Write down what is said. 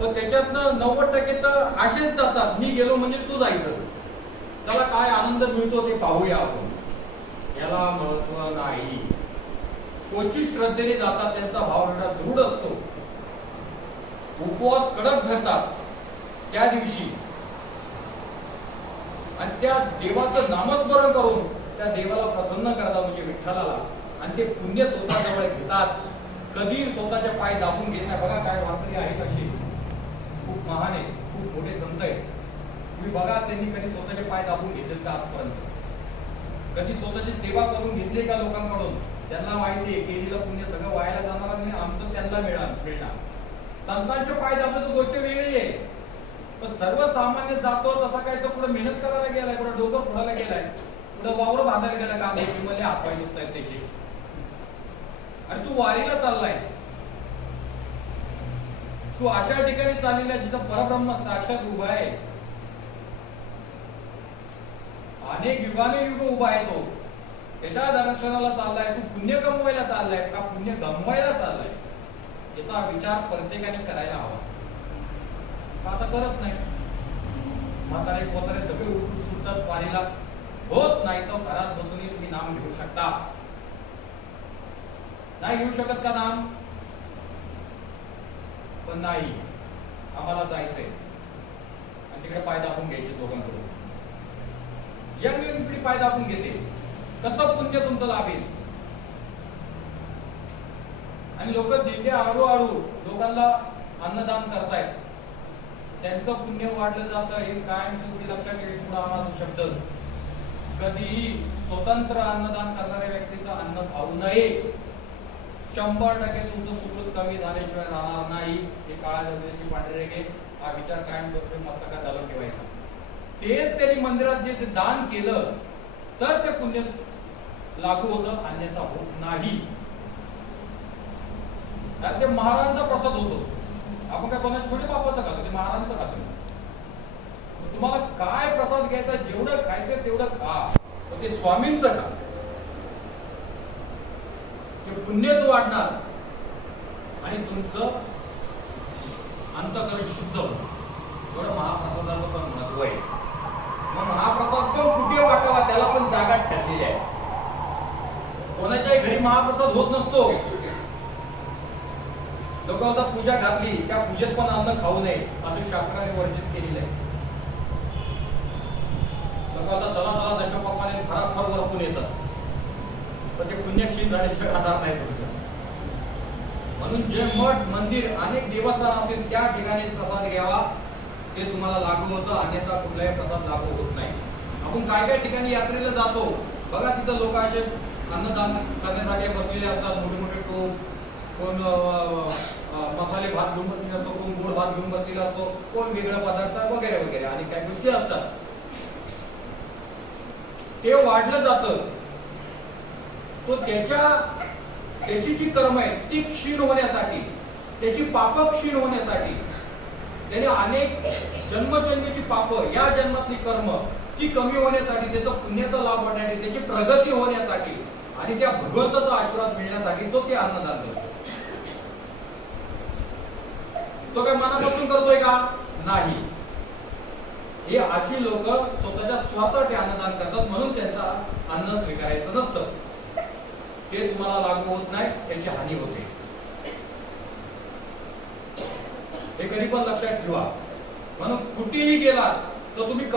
पण त्याच्यातनं 90% तर असेच जातात, मी गेलो म्हणजे तू जायचं. चला काय आनंद मिळतो ते पाहूया आपण. याला महत्व नाही. क्वचित श्रद्धेने जातात, त्यांचा भाव एवढा दृढ असतो, उपवास कडक धरतात त्या दिवशी, आणि त्या देवाचं नामस्मरण करून त्या देवाला प्रसन्न करतात, म्हणजे विठ्ठलाला, आणि ते पुण्य स्वतःजवळ घेतात. कधी स्वतःचे पाय दाबून घेत नाही. बघा काय वारकरी आहेत असे, खूप महान आहेत, खूप मोठे संत आहेत. तुम्ही बघा त्यांनी कधी स्वतःचे पाय दाबून घेतले का आजपर्यंत? कधी स्वतःची सेवा करून घेतली का लोकांकडून? त्यांना माहिती आहे केलेलं पुण्य सगळं वायाला जाणार आणि आमचं त्यांना मिळणार. संतांचे पाय दाबले तर गोष्ट वेगळी आहे, पण सर्वसामान्य जातो तसा काय तो पुढे मेहनत करायला गेलाय, पुढे डोकं फोडायला गेलाय, पुढे वावर बांधायला गेला, काम मध्ये हातपाय दुखत आहेत त्याचे, आणि तू वारीला चाललाय. तू अशा ठिकाणी चाललेला जिथं परब्रह्म साक्षात उभा आहे. अनेक युगाने युग उभा आहे तो, त्याच्या दर्शनाला चाललाय. तू पुण्य कमवायला चाललाय का पुण्य गमवायला चाललाय? याचा विचार प्रत्येकाने करायला हवा. आता करत नाही. म्हातारे पोतारे सगळे उठून सुटतात वारीला. होत नाही तर घरात बसून तुम्ही नाम घेऊ शकता. नाही घेऊ शकत का नाम? पण नाही, आम्हाला जायचंय, आणि तिकडे पाय दाबून घ्यायचे दोघांकडून. यंग पिढी पाय दाबून घेते, कसं पुण्य तुमचं लाभेल? आणि लोक दिंडे हळूहळू लोकांना अन्नदान करतायत, त्यांचं पुण्य वाढलं जातं. हे कायमस्वरूपी लक्षात ठेवायचं. पुढे आम्हाला शब्द, कधीही स्वतंत्र अन्नदान करणाऱ्या व्यक्तीचं अन्न खाऊ नये. 100% तुमचं सुकृत कमी झाल्याशिवाय राहणार नाही. हे काळा जगण्याची पांढरे रेगे, हा विचार कायमस्वरूपी मस्तकात घालून ठेवायचा. तेच त्यांनी मंदिरात जे दान केलं तर ते पुण्य लागू होतं, अन्यथा होत नाही. ते महाराजांचा प्रसाद होतो. आपण काय कोणाच्या थोडी बापाचं खातो, ते महाराजांचं खातो. तुम्हाला काय प्रसाद घ्यायचा, जेवढं खायचं तेवढं खा, पण ते स्वामींचं खा. ते पुण्यच वाढणार आणि तुमचं अंतःकरण शुद्ध होतं. एवढं महाप्रसादाचं पण महत्व आहे. मग महाप्रसाद पण कुठे वाटावा, त्याला पण जागा ठरलेली आहे. कोणाच्याही घरी महाप्रसाद होत नसतो. लोक आता पूजा घातली, त्या पूजेत पण अन्न खाऊ नये असं शास्त्राने वर्जित केलेलं आहे. लोक आता चला चला दशपथाने खराखर वरपून येतात, पण ते पुण्य क्षीण झाल्याशिवाय राहणार नाही तुमचं. म्हणून जे मठ मंदिर अनेक देवस्थान असतील त्या ठिकाणी प्रसाद घ्यावा, ते तुम्हाला लागू होतं, अन्यथा कुठलाही प्रसाद लागू होत नाही. आपण काय काय ठिकाणी यात्रेला जातो बघा, तिथं लोक असे अन्नदान करण्यासाठी बसलेले असतात. मोठे मोठे टोप, कोण मसाले भात घेऊन बसलेला असतो, कोण गोड भात घेऊन बसलेला असतो, कोण वेगळा पदार्थ वगैरे वगैरे, आणि काही गोष्टी असतात. ते वाढलं जातं. तो त्याची जी कर्म आहे ती क्षीण होण्यासाठी, त्याची पाप क्षीण होण्यासाठी, त्याने अनेक जन्मजन्मीची पाप, या जन्मातली कर्म ती कमी होण्यासाठी, त्याचा पुण्याचा लाभ होण्यासाठी, त्याची प्रगती होण्यासाठी आणि त्या भगवंताचा आशीर्वाद मिळण्यासाठी तो ते अन्नदान करतो. तो काय मनापासून करतोय का? नाही. हे अशी लोक स्वतःच्या स्वार्थासाठी अन्नदान करतात, म्हणून त्यांचा अन्न स्वीकारायचं नसतं. ते तुम्हाला लागू होत नाही, त्याची हानी होते. हे कधी पण लक्षात ठेवा. म्हणून कुठेही गेलात तर तुम्ही